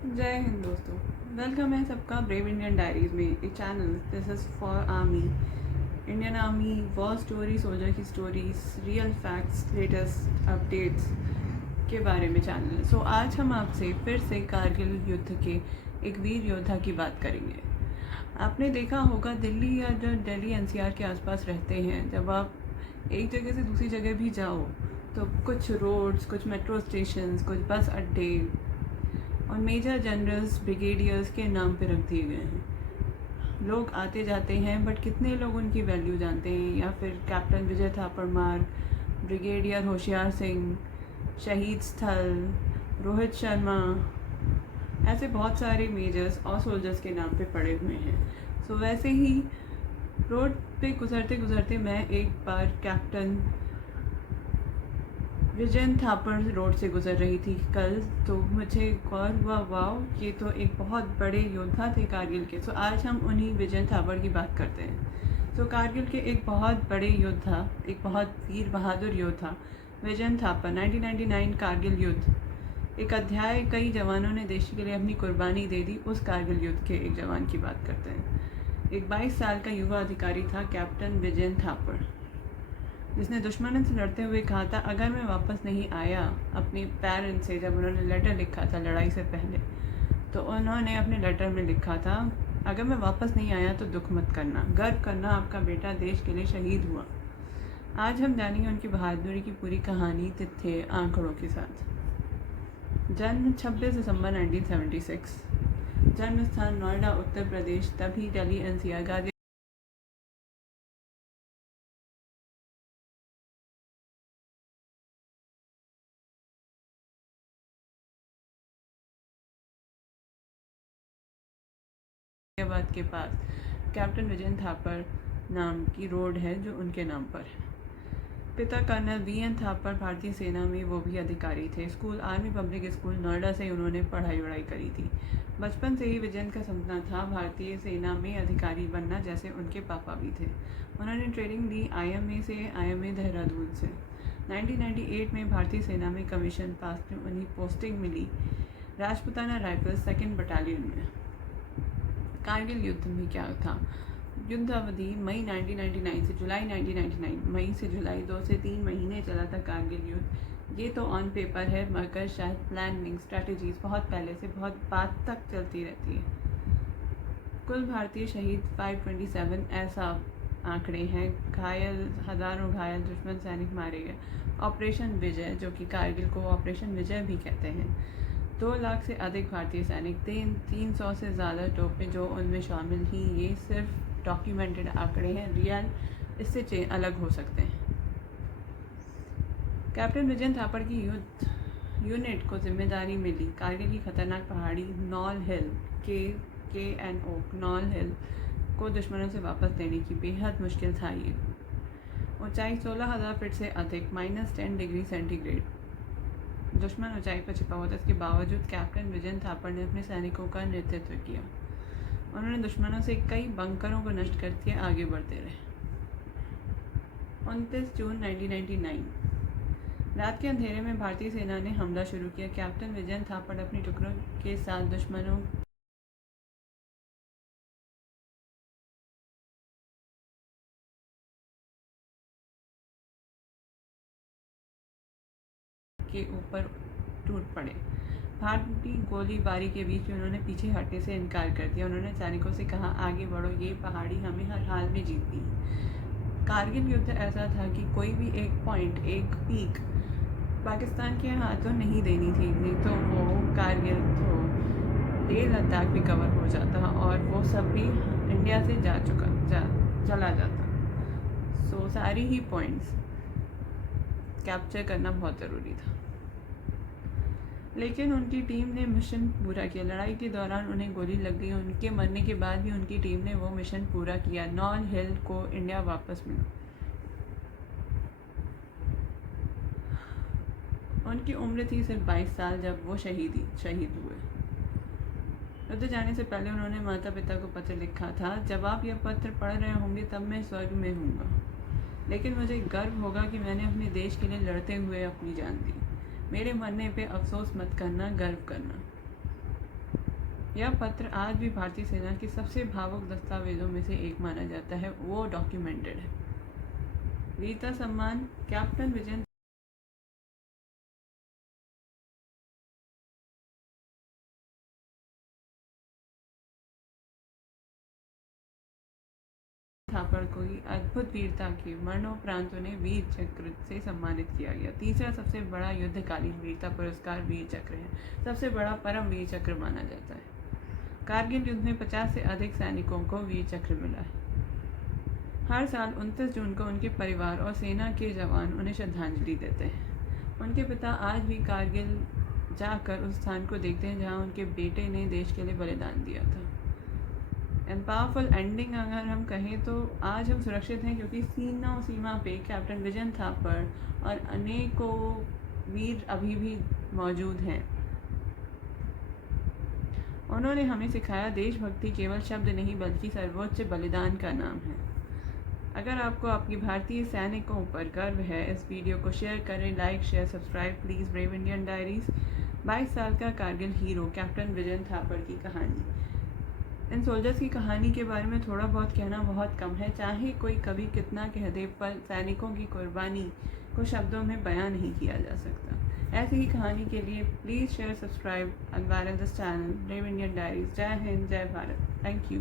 जय हिंद दोस्तों। वेलकम है सबका ब्रेव इंडियन डायरीज में, a channel this is for army, Indian army, war story, soldier की stories, real facts, latest updates के बारे में चैनल है। सो आज हम आपसे फिर से कारगिल युद्ध के एक वीर योद्धा की बात करेंगे। आपने देखा होगा दिल्ली या जो दिल्ली एनसीआर के आसपास रहते हैं, जब आप एक जगह से दूसरी जगह भी जाओ तो कुछ रोड्स, कुछ मेट्रो स्टेशंस, कुछ बस अड्डे और मेजर जनरल्स, ब्रिगेडियर्स के नाम पे रख दिए गए हैं। लोग आते जाते हैं, बट कितने लोग उनकी वैल्यू जानते हैं? या फिर कैप्टन विजय थापड़ मार्ग, ब्रिगेडियर होशियार सिंह, शहीद स्थल, रोहित शर्मा, ऐसे बहुत सारे मेजर्स और सोल्जर्स के नाम पे पड़े हुए हैं। सो वैसे ही रोड पे गुजरते गुजरते मैं एक बार कैप्टन विजयन थापड़ रोड से गुजर रही थी कल, तो मुझे गौर हुआ, वाह, ये तो एक बहुत बड़े योद्धा थे कारगिल के। सो आज हम उन्हीं विजयन थापड़ की बात करते हैं। सो कारगिल के एक बहुत बड़े योद्धा, एक बहुत वीर बहादुर योद्धा विजयन थापड़, 1999 कारगिल युद्ध एक अध्याय, कई जवानों ने देश के लिए अपनी कुर्बानी दे दी। उस कारगिल युद्ध के एक जवान की बात करते हैं। एक 22 साल का युवा अधिकारी था कैप्टन विजयन थापड़, जिसने दुश्मनों से लड़ते हुए कहा था, अगर मैं वापस नहीं आया अपने पेरेंट्स से, जब उन्होंने लेटर लिखा था लड़ाई से पहले, तो उन्होंने अपने लेटर में लिखा था, अगर मैं वापस नहीं आया तो दुख मत करना, गर्व करना, आपका बेटा देश के लिए शहीद हुआ। आज हम जानेंगे उनकी बहादुरी की पूरी कहानी तथ्य आंकड़ों के साथ। जन्म 26 दिसंबर 1976, जन्म स्थान नोएडा उत्तर प्रदेश, तभी दिल्ली एनसीआर गाजी गाजियाबाद के पास कैप्टन विजयन थापड़ नाम की रोड है जो उनके नाम पर है। पिता कर्नल वी.एन. थापड़ भारतीय सेना में वो भी अधिकारी थे। School army public school Noida से उन्होंने पढ़ाई वढ़ाई करी थी। बचपन से ही विजयन का सपना था भारतीय सेना में अधिकारी बनना, जैसे उनके पापा भी थे। उन्होंने ट्रेनिंग ली आईएमए से, आईएमए देहरादून से। 1998 में भारतीय सेना में कमीशन पास में उन्हें पोस्टिंग मिली राजपुताना राइफल्स 2nd बटालियन में। कारगिल युद्ध में क्या था? युद्ध अवधि मई 1999 से जुलाई 1999, मई से जुलाई 2 से 3 महीने चला था कारगिल युद्ध। ये तो ऑन पेपर है, मगर शायद प्लानिंग स्ट्रैटेजीज बहुत पहले से बहुत बाद तक चलती रहती है। कुल भारतीय शहीद 527 ऐसा आंकड़े हैं। घायल, हज़ारों घायल दुश्मन सैनिक मारे गए। ऑपरेशन विजय, जो कि कारगिल को ऑपरेशन विजय भी कहते हैं, 2 लाख से अधिक भारतीय सैनिक, 300 से ज़्यादा तोपें जो उनमें शामिल थी। ये सिर्फ डॉक्यूमेंटेड आंकड़े हैं, रियल इससे अलग हो सकते हैं। कैप्टन विजयन थापड़ की युद्ध यूनिट को जिम्मेदारी मिली कारगिल की खतरनाक पहाड़ी नॉल हिल KNO नॉल हिल को दुश्मनों से वापस लेने की। बेहद मुश्किल था ये। ऊंचाई 16,000 फीट से अधिक, -10 डिग्री सेंटीग्रेड। दुश्मन ऊंचाई पर छिपा हुआ था, इसके बावजूद कैप्टन विजयन थापड़ ने अपने सैनिकों का नेतृत्व किया। उन्होंने दुश्मनों से कई बंकरों को नष्ट करके आगे बढ़ते रहे। 29 जून 1999, रात के अंधेरे में भारतीय सेना ने हमला शुरू किया। कैप्टन विजयन थापड़ अपनी टुकड़ों के साथ दुश्मनों के ऊपर टूट पड़े। भारतीय गोलीबारी के बीच में उन्होंने पीछे हटने से इनकार कर दिया। उन्होंने सैनिकों से कहा, आगे बढ़ो, ये पहाड़ी हमें हर हाल में जीतनी है। कारगिल युद्ध ऐसा था कि कोई भी एक पॉइंट, एक पीक पाकिस्तान के हाथों नहीं देनी थी, नहीं तो वो कारगिल तो लेह लद्दाख भी कवर हो जाता और वो सब भी इंडिया से चला जाता। सो सारी ही पॉइंट्स कैप्चर करना बहुत ज़रूरी था। लेकिन उनकी टीम ने मिशन पूरा किया। लड़ाई के दौरान उन्हें गोली लग गई। उनके मरने के बाद भी उनकी टीम ने वो मिशन पूरा किया। नॉल हिल को इंडिया वापस मिला। उनकी उम्र थी सिर्फ 22 साल जब वो शहीद हुए। युद्ध जाने से पहले उन्होंने माता पिता को पत्र लिखा था, जब आप यह पत्र पढ़ रहे होंगे तब मैं स्वर्ग में हूँगा, लेकिन मुझे गर्व होगा कि मैंने अपने देश के लिए लड़ते हुए अपनी जान दी। मेरे मरने पे अफसोस मत करना, गर्व करना। यह पत्र आज भी भारतीय सेना के सबसे भावुक दस्तावेजों में से एक माना जाता है। वो डॉक्यूमेंटेड है। वीरता सम्मान कैप्टन विजय थापड़ को ही अद्भुत वीरता के मरणोपरांत उन्हें वीर चक्र से सम्मानित किया गया। तीसरा सबसे बड़ा युद्धकालीन वीरता पुरस्कार वीर चक्र है। सबसे बड़ा परम वीर चक्र माना जाता है। कारगिल युद्ध में 50 से अधिक सैनिकों को वीर चक्र मिला है। हर साल 29 जून को उनके परिवार और सेना के जवान उन्हें श्रद्धांजलि देते हैं। उनके पिता आज भी कारगिल जाकर उस स्थान को देखते हैं जहां उनके बेटे ने देश के लिए बलिदान दिया था। एंड पावरफुल एंडिंग अगर हम कहें तो आज हम सुरक्षित हैं क्योंकि सीमा पे कैप्टन विजय थापड़ और अनेकों वीर अभी भी मौजूद हैं। उन्होंने हमें सिखाया देशभक्ति केवल शब्द नहीं बल्कि सर्वोच्च बलिदान का नाम है। अगर आपको आपकी भारतीय सैनिकों पर गर्व है, इस वीडियो को शेयर करें, like share subscribe please. Brave Indian diaries 22 साल का कारगिल हीरो कैप्टन विजय थापड़ की कहानी। इन सोल्जर्स की कहानी के बारे में थोड़ा बहुत कहना बहुत कम है। चाहे कोई कभी कितना कह दे, पर सैनिकों की कुर्बानी को शब्दों में बयां नहीं किया जा सकता। ऐसी ही कहानी के लिए please share subscribe and viral this channel brave Indian diaries. जय हिंद, जय भारत। Thank you.